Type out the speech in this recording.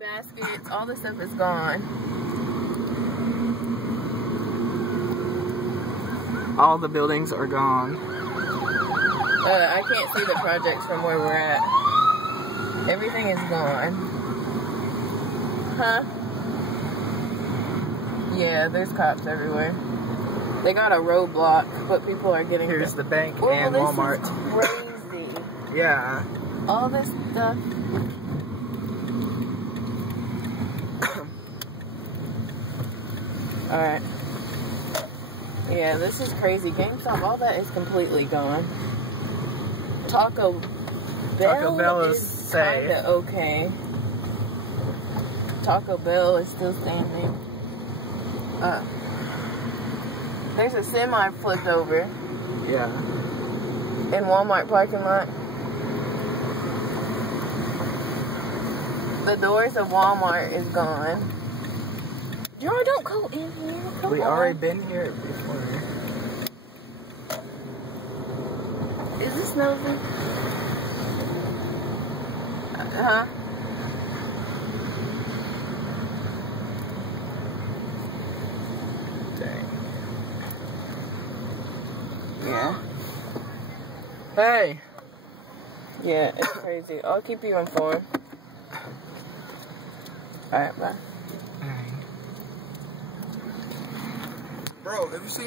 Baskets, all this stuff is gone. All the buildings are gone. I can't see the projects from where we're at. Everything is gone. Huh? Yeah, there's cops everywhere. They got a roadblock, but people are getting... Here's the bank oh, and this Walmart. Is crazy. Yeah. All this stuff. Alright. Yeah, this is crazy. GameStop, all that is completely gone. Taco Bell is safe. kinda okay. Taco Bell is still standing. There's a semi flipped over. Yeah. In Walmart parking lot. The doors of Walmart is gone. Joe, don't go in here. Come We on. already been here before. Is this Nova? Huh? Dang. Yeah. Hey! Yeah, it's crazy. I'll keep you informed. Alright, bye. Bro, have you seen